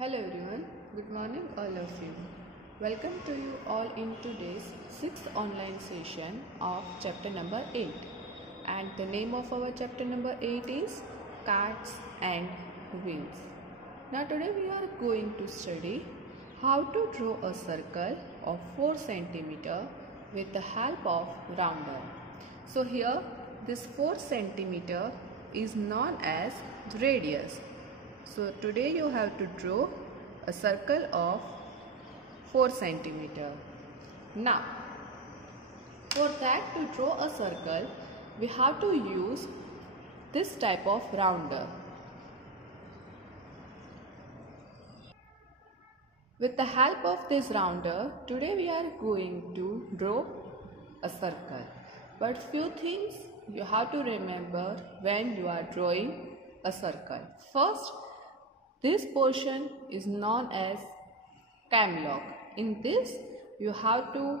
Hello everyone, good morning all of you. Welcome to you all in today's 6th online session of chapter number 8. And the name of our chapter number 8 is Carts and Wheels. Now today we are going to study how to draw a circle of 4 cm with the help of rounder. So here this 4 cm is known as radius. So today you have to draw a circle of 4 cm. Now for that, to draw a circle we have to use this type of rounder. With the help of this rounder, today we are going to draw a circle. But few things you have to remember when you are drawing a circle. First, this portion is known as camlock. In this, you have to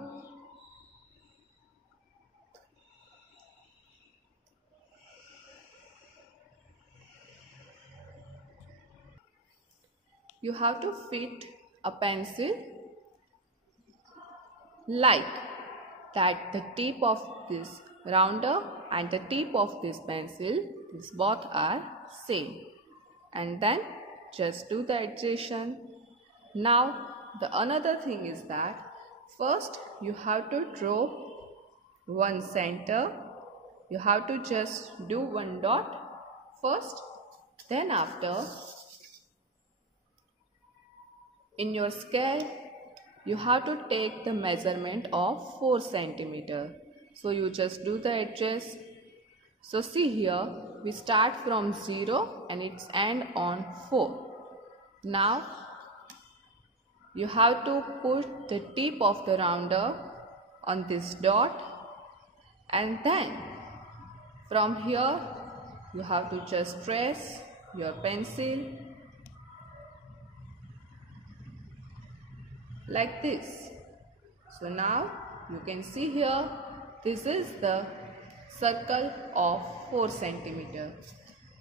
fit a pencil like that. The tip of this rounder and the tip of this pencil, these both are same, and then just do the adjustment. Now the another thing is that first you have to draw one center. You have to just do one dot first, then after in your scale you have to take the measurement of 4 cm. So you just do the address. So see here, we start from 0 and it's end on 4. Now you have to put the tip of the rounder on this dot, and then from here you have to just trace your pencil like this. So now you can see here, this is the circle of 4 cm.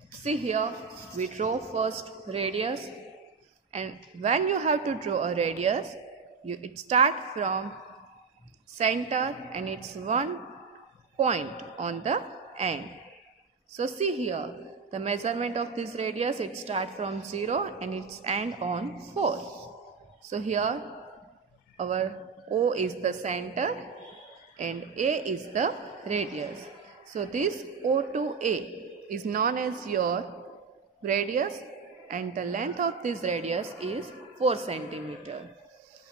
See here, we draw first radius, and when you have to draw a radius, it start from center and it's one point on the end. So see here, the measurement of this radius, it start from 0 and it's end on 4. So here our O is the center and A is the radius. So this O to A is known as your radius, and the length of this radius is 4 cm.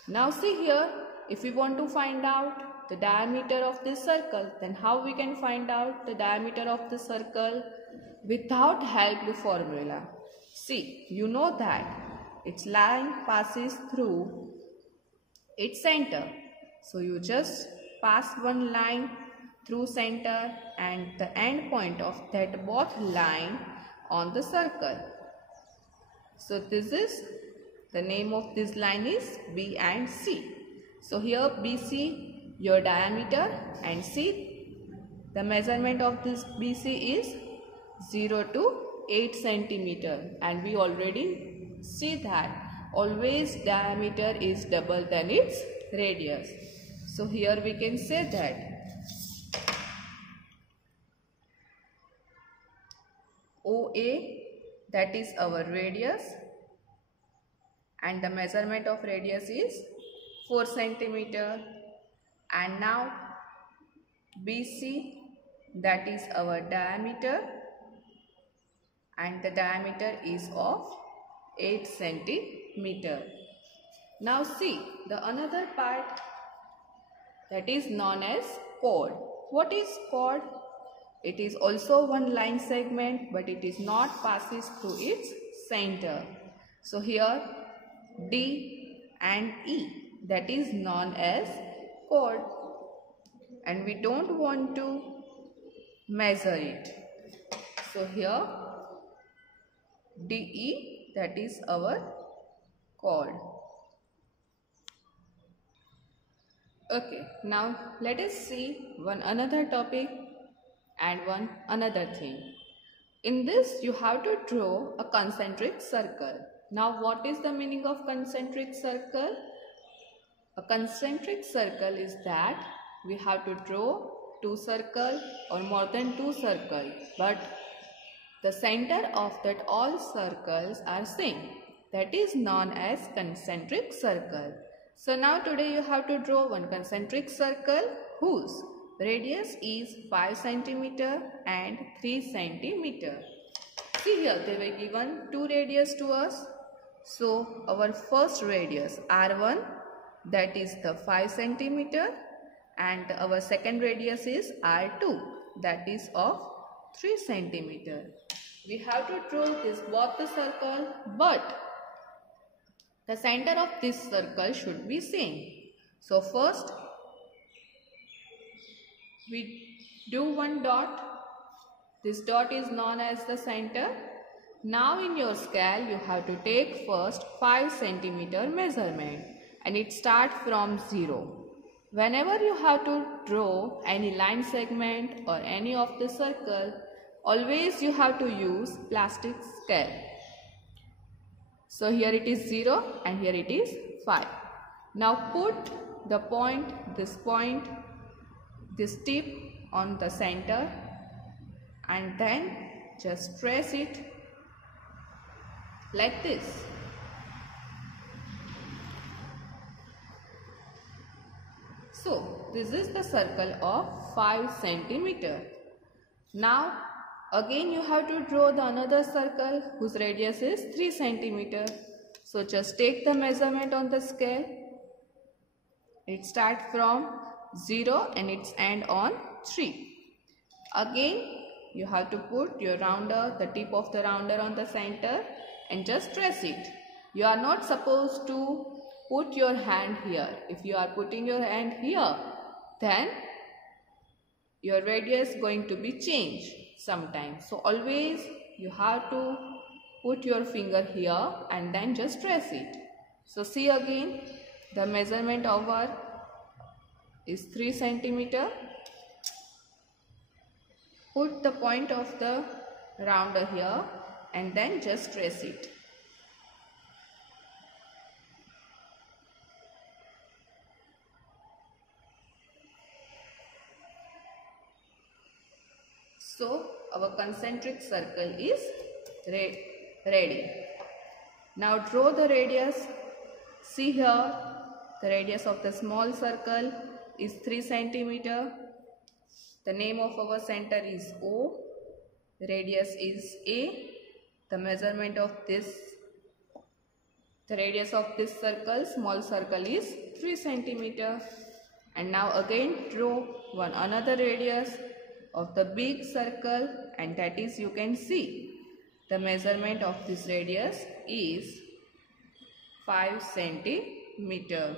Now see here, if we want to find out the diameter of this circle, then how we can find out the diameter of the circle without help the formula? See, you know that its line passes through its center. So you just pass one line through center and the end point of that both line on the circle. So this is the name of this line is B and C. So here BC your diameter, and C the measurement of this BC is 0 to 8 cm, and we already see that always diameter is double than its radius. So here we can say that OA, that is our radius, and the measurement of radius is 4 cm. And now BC, that is our diameter, and the diameter is of 8 cm. Now see the another part, that is known as chord. What is chord? It is also one line segment, but it is not passes through its center. So here D and E, that is known as chord, and we don't want to measure it. So here DE, that is our chord. Okay, now let us see one another topic and another thing. In this you have to draw a concentric circle. Now what is the meaning of concentric circle? A concentric circle is that we have to draw two circles or more than two circles, but the center of that all circles are same. That is known as concentric circle. So now today you have to draw one concentric circle whose radius is 5 cm and 3 cm. See here, they were given two radius to us. So our first radius R1, that is the 5 cm, and our second radius is R2, that is of 3 cm. We have to draw this both the circle, but the center of this circle should be same. So first we do one dot. This dot is known as the center. Now in your scale you have to take first 5 cm measurement and it starts from 0. Whenever you have to draw any line segment or any of the circle, always you have to use plastic scale. So here it is 0 and here it is 5. Now put the point, this tip on the center and then just trace it like this. So this is the circle of 5 cm. Now again you have to draw the another circle whose radius is 3 cm. So just take the measurement on the scale. It starts from 0 and its end on 3. Again you have to put your rounder, the tip of the rounder on the center and just trace it. You are not supposed to put your hand here. If you are putting your hand here, then your radius is going to be changed sometimes. So always you have to put your finger here and then just trace it. So see again, the measurement over is 3 cm. Put the point of the rounder here and then just trace it. So our concentric circle is ready. Now draw the radius. See here, the radius of the small circle is 3 cm. The name of our center is O. The radius is A. The measurement of this, the radius of this circle, small circle, is 3 cm. And now again draw one another radius of the big circle, and that is, you can see the measurement of this radius is 5 cm.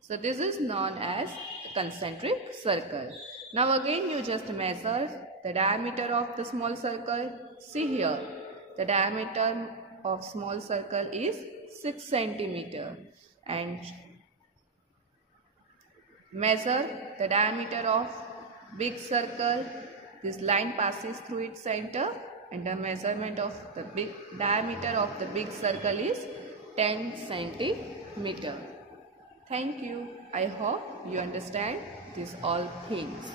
So this is known as concentric circle. Now again you just measure the diameter of the small circle. See here, the diameter of small circle is 6 cm, and measure the diameter of big circle. This line passes through its center and the measurement of the diameter of the big circle is 10 cm. Thank you. I hope you understand these all things.